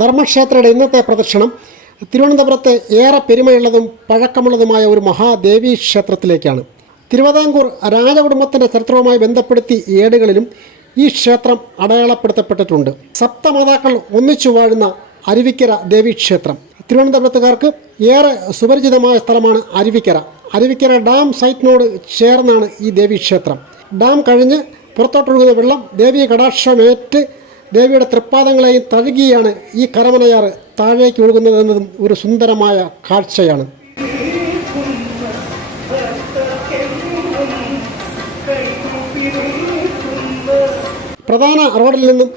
ധർമ്മക്ഷേത്രയുടെ ഇന്നത്തെ പ്രദക്ഷിണം തിരുവനന്തപുരത്തെ ഏറെ പെരുമയുള്ളതും പഴക്കമുള്ളതുമായ ഒരു മഹാദേവീ ക്ഷേത്രത്തിലേക്കാണ്. തിരുവിതാംകൂർ രാജകുടുംബത്തിന്റെ ചരിത്രവുമായി ബന്ധപ്പെടുത്തി ഏടുകളിലും ഈ ക്ഷേത്രം അടയാളപ്പെടുത്തപ്പെട്ടിട്ടുണ്ട്. സപ്തമാതാക്കൾ ഒന്നിച്ചു വാഴുന്ന അരുവിക്കര ദേവീക്ഷേത്രം തിരുവനന്തപുരത്തുകാർക്ക് ഏറെ സുപരിചിതമായ സ്ഥലമാണ് അരുവിക്കര. അരുവിക്കര ഡാം സൈറ്റിനോട് ചേർന്നാണ് ഈ ദേവീക്ഷേത്രം ഡാം കഴിഞ്ഞ് പുറത്തോട്ടൊഴുകുന്ന വെള്ളം ദേവീ കടാക്ഷമേറ്റ് ദേവിയുടെ തൃപ്പാദങ്ങളെയും തഴുകിയാണ് ഈ കരമനയാർ താഴേക്ക് ഒഴുകുന്നതെന്നതും ഒരു സുന്ദരമായ കാഴ്ചയാണ്. പ്രധാന റോഡിൽ നിന്നും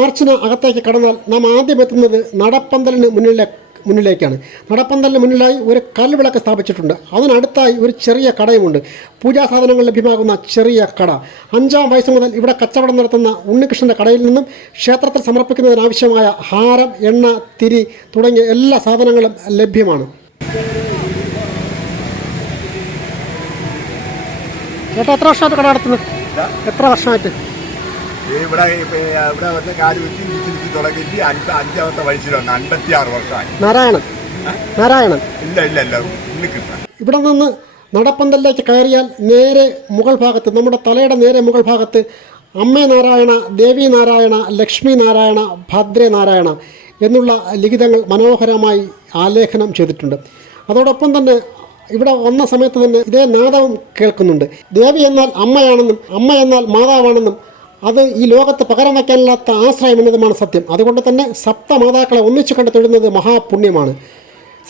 ആർച്ചിന് അകത്തേക്ക് കടന്നാൽ നാം ആദ്യം എത്തുന്നത് നടപ്പന്തലിന് മുന്നിലെ മുന്നിലേക്കാണ്. നടപ്പന്തലിന് മുന്നിലായി ഒരു കൽവിളക്ക് സ്ഥാപിച്ചിട്ടുണ്ട്. അതിനടുത്തായി ഒരു ചെറിയ കടയുമുണ്ട്. പൂജാ സാധനങ്ങൾ ലഭ്യമാകുന്ന ചെറിയ കട. അഞ്ചാം വയസ്സ് മുതൽ ഇവിടെ കച്ചവടം നടത്തുന്ന ഉണ്ണികൃഷ്ണന്റെ കടയിൽ നിന്നും ക്ഷേത്രത്തിൽ സമർപ്പിക്കുന്നതിനാവശ്യമായ ഹാരം എണ്ണ തിരി തുടങ്ങിയ എല്ലാ സാധനങ്ങളും ലഭ്യമാണ്. ചേട്ടാ എത്ര വർഷമായിട്ട് കട നടത്തുന്നത് എത്ര വർഷമായിട്ട്? ഇവിടെ വന്ന് കാൽ വെച്ച് തിരിച്ചിരിച്ച് തുടങ്ങിയിട്ട് അഞ്ച അഞ്ചാമത്തെ വയസ്സിലാണ്. അൻപത്തി ആറ് വർഷമായി. നാരായണൻ. നാരായണൻ. ഇല്ല ഇല്ല ഇല്ല. ഇന്ന് കിട്ടാൻ. ഇവിടെ നിന്ന് നടപ്പന്തലിലേക്ക് കയറിയാൽ നേരെ മുകൾ ഭാഗത്ത് നമ്മുടെ തലയുടെ നേരെ മുകൾ ഭാഗത്ത് അമ്മേ നാരായണ ദേവി നാരായണ ലക്ഷ്മി നാരായണ ഭദ്രേ നാരായണ എന്നുള്ള ലിഖിതങ്ങൾ മനോഹരമായി ആലേഖനം ചെയ്തിട്ടുണ്ട്. അതോടൊപ്പം തന്നെ ഇവിടെ വന്ന സമയത്ത് തന്നെ ഇതേ നാദവും കേൾക്കുന്നുണ്ട്. ദേവി എന്നാൽ അമ്മയാണെന്നും അമ്മ എന്നാൽ മാതാവാണെന്നും അത് ഈ ലോകത്ത് പകരം വയ്ക്കാനില്ലാത്ത ആശ്രയം എന്നതുമാണ് സത്യം. അതുകൊണ്ട് തന്നെ സപ്തമാതാക്കളെ ഒന്നിച്ചു കണ്ട് തൊഴുന്നത് മഹാപുണ്യമാണ്.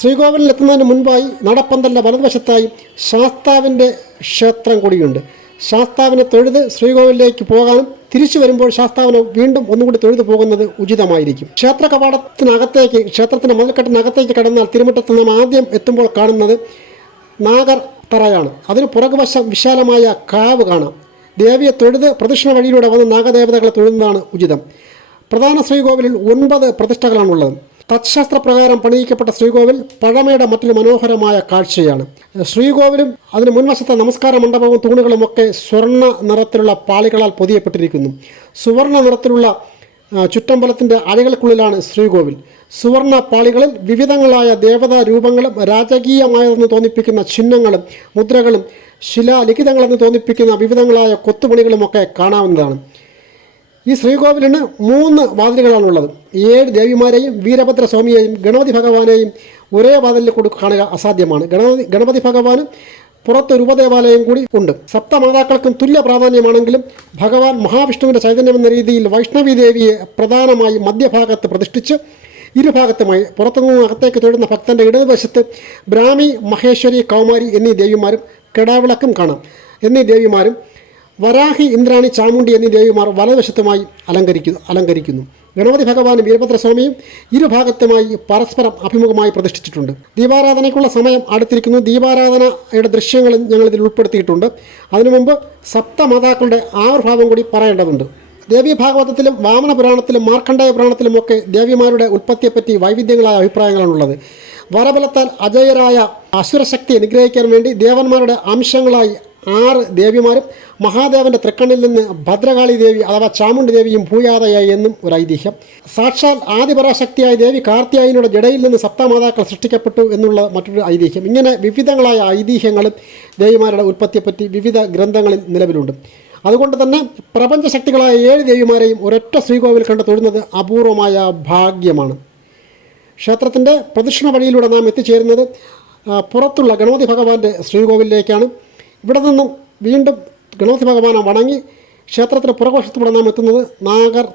ശ്രീകോവിലിൽ എത്തുന്നതിന് മുൻപായി നടപ്പന്തലിന്റെ വലതുവശത്തായി ശാസ്താവിന്റെ ക്ഷേത്രം കൂടിയുണ്ട്. ശാസ്താവിനെ തൊഴുത് ശ്രീകോവിലേക്ക് പോകാനും തിരിച്ചു വരുമ്പോൾ ശാസ്താവിനെ വീണ്ടും ഒന്നുകൂടി തൊഴുതു പോകുന്നത് ഉചിതമായിരിക്കും. ക്ഷേത്ര കവാടത്തിനകത്തേക്ക് ക്ഷേത്രത്തിന്റെ മതിൽക്കെട്ടിനകത്തേക്ക് കടന്നാൽ തിരുമുറ്റത്ത് നാം ആദ്യം എത്തുമ്പോൾ കാണുന്നത് നാഗർ തറയാണ്. അതിന് പുറകുവശം വിശാലമായ കാവ് കാണാം. ദേവിയെ തൊഴുത് പ്രദക്ഷിണ വഴിയിലൂടെ വന്ന് നാഗദേവതകളെ തൊഴുന്നതാണ് ഉചിതം. പ്രധാന ശ്രീകോവിലിൽ ഒൻപത് പ്രതിഷ്ഠകളാണുള്ളത്. തത്ശാസ്ത്രപ്രകാരം പണിയിക്കപ്പെട്ട ശ്രീകോവിൽ പഴമയുടെ മറ്റൊരു മനോഹരമായ കാഴ്ചയാണ്. ശ്രീകോവിലും അതിന് മുൻവശത്തെ നമസ്കാര മണ്ഡപവും തൂണുകളുമൊക്കെ സ്വർണ നിറത്തിലുള്ള പാളികളാൽ പൊതിയപ്പെട്ടിരിക്കുന്നു. സുവർണ നിറത്തിലുള്ള ചുറ്റമ്പലത്തിന്റെ അഴികൾക്കുള്ളിലാണ് ശ്രീകോവിൽ. സുവർണ പാളികളിൽ വിവിധങ്ങളായ ദേവതാ രൂപങ്ങളും രാജകീയമായതെന്ന് തോന്നിപ്പിക്കുന്ന ചിഹ്നങ്ങളും മുദ്രകളും ശിലാലിഖിതങ്ങളെന്ന് തോന്നിപ്പിക്കുന്ന വിവിധങ്ങളായ കൊത്തുപണികളുമൊക്കെ കാണാവുന്നതാണ്. ഈ ശ്രീകോവിലിന് മൂന്ന് വാതിലുകളാണുള്ളത്. ഏഴ് ദേവിമാരെയും വീരഭദ്രസ്വാമിയെയും ഗണപതി ഭഗവാനെയും ഒരേ വാതിലിൽ കൊടുക്കുക കാണുക അസാധ്യമാണ്. ഗണപതി ഗണപതി ഭഗവാന് പുറത്തൊരു ഉപദേവാലയം കൂടി ഉണ്ട്. സപ്തമാതാക്കൾക്കും തുല്യ പ്രാധാന്യമാണെങ്കിലും ഭഗവാൻ മഹാവിഷ്ണുവിന്റെ ചൈതന്യമെന്ന രീതിയിൽ വൈഷ്ണവി ദേവിയെ പ്രധാനമായി മധ്യഭാഗത്ത് പ്രതിഷ്ഠിച്ച് ഇരുഭാഗത്തുമായി പുറത്തുനിന്ന് അകത്തേക്ക് തൊഴുന്ന ഭക്തന്റെ ഇടതുവശത്ത് ബ്രാഹ്മി മഹേശ്വരി കൗമാരി എന്നീ ദേവിമാരും കിടാവിളക്കും കാണാം. എന്നീ ദേവിമാരും വരാഹി ഇന്ദ്രാണി ചാമുണ്ടി എന്നീ ദേവിമാർ വലതുവശത്തുമായി അലങ്കരിക്കുന്നു അലങ്കരിക്കുന്നു. ഗണപതി ഭഗവാനും വീരഭദ്രസ്വാമിയും ഇരുഭാഗത്തുമായി പരസ്പരം അഭിമുഖമായി പ്രതിഷ്ഠിച്ചിട്ടുണ്ട്. ദീപാരാധനയ്ക്കുള്ള സമയം അടുത്തിരിക്കുന്നു. ദീപാരാധനയുടെ ദൃശ്യങ്ങളും ഞങ്ങൾ ഇതിൽ ഉൾപ്പെടുത്തിയിട്ടുണ്ട്. അതിനു മുമ്പ് സപ്തമാതാക്കളുടെ ആവിർഭാവം കൂടി പറയേണ്ടതുണ്ട്. ദേവീ ഭാഗവതത്തിലും വാമന പുരാണത്തിലും മാർക്കണ്ഡേയ പുരാണത്തിലുമൊക്കെ ദേവിമാരുടെ ഉൽപ്പത്തിയെപ്പറ്റി വൈവിധ്യങ്ങളായ അഭിപ്രായങ്ങളാണുള്ളത്. വരബലത്താൽ അജയരായ അസുരശക്തിയെ നിഗ്രഹിക്കാൻ വേണ്ടി ദേവന്മാരുടെ അംശങ്ങളായി ആറ് ദേവിമാരും മഹാദേവന്റെ തൃക്കണ്ണിൽ നിന്ന് ഭദ്രകാളി ദേവി അഥവാ ചാമുണ്ഡി ദേവിയും ഭൂയാതയായി എന്നും ഒരു ഐതിഹ്യം. സാക്ഷാൽ ആദിപരാശക്തിയായ ദേവി കാർത്തിയായനയുടെ ജടയിൽ നിന്ന് സപ്തമാതാക്കൾ സൃഷ്ടിക്കപ്പെട്ടു എന്നുള്ള മറ്റൊരു ഐതിഹ്യം. ഇങ്ങനെ വിവിധങ്ങളായ ഐതിഹ്യങ്ങളും ദേവിമാരുടെ ഉൽപ്പത്തിയെപ്പറ്റി വിവിധ ഗ്രന്ഥങ്ങളിൽ നിലവിലുണ്ട്. അതുകൊണ്ട് തന്നെ പ്രപഞ്ചശക്തികളായ ഏഴ് ദേവിമാരെയും ഒരൊറ്റ ശ്രീകോവിൽ കണ്ട് തൊഴുന്നത് അപൂർവമായ ഭാഗ്യമാണ്. ക്ഷേത്രത്തിന്റെ പ്രദക്ഷിണ വഴിയിലൂടെ നാം എത്തിച്ചേരുന്നത് പുറത്തുള്ള ഗണപതി ഭഗവാന്റെ ശ്രീകോവിലേക്കാണ്. ഇവിടെ നിന്നും വീണ്ടും ഗണപതി ഭഗവാനെ വണങ്ങി ക്ഷേത്രത്തിന് പുറകോശത്തൂടെ നാം എത്തുന്നത് നാഗർ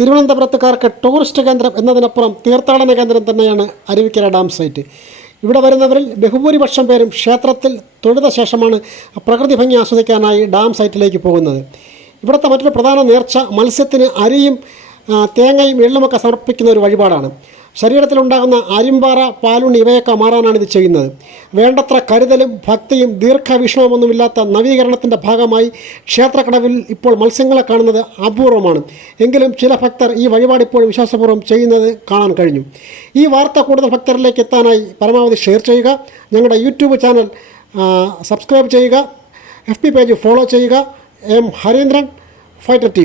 തിരുവനന്തപുരത്തുകാർക്ക് ടൂറിസ്റ്റ് കേന്ദ്രം എന്നതിനപ്പുറം തീർത്ഥാടന കേന്ദ്രം തന്നെയാണ് അരുവിക്കര ഡാം സൈറ്റ് ഇവിടെ വരുന്നവരിൽ ബഹുഭൂരിപക്ഷം പേരും ക്ഷേത്രത്തിൽ തൊഴുത ശേഷമാണ് പ്രകൃതി ഭംഗി ആസ്വദിക്കാനായി ഡാം സൈറ്റിലേക്ക് പോകുന്നത്. ഇവിടുത്തെ മറ്റൊരു പ്രധാന നേർച്ച മത്സ്യത്തിന് അരിയും തേങ്ങയും എള്ളുമൊക്കെ സമർപ്പിക്കുന്ന ഒരു വഴിപാടാണ്. ശരീരത്തിലുണ്ടാകുന്ന അരിമ്പാറ പാലുണ്ണി ഇവയൊക്കെ മാറാനാണ് ഇത് ചെയ്യുന്നത്. വേണ്ടത്ര കരുതലും ഭക്തിയും ദീർഘവീക്ഷണമൊന്നുമില്ലാത്ത നവീകരണത്തിന്റെ ഭാഗമായി ക്ഷേത്രക്കടവിൽ ഇപ്പോൾ മത്സ്യങ്ങളെ കാണുന്നത് അപൂർവമാണ്. എങ്കിലും ചില ഭക്തർ ഈ വഴിപാട് ഇപ്പോൾ വിശ്വാസപൂർവം ചെയ്യുന്നത് കാണാൻ കഴിഞ്ഞു. ഈ വാർത്ത കൂടുതൽ ഭക്തരിലേക്ക് എത്താനായി പരമാവധി ഷെയർ ചെയ്യുക. ഞങ്ങളുടെ യൂട്യൂബ് ചാനൽ സബ്സ്ക്രൈബ് ചെയ്യുക. എഫ് പി പേജ് ഫോളോ ചെയ്യുക. M Harindran fighter T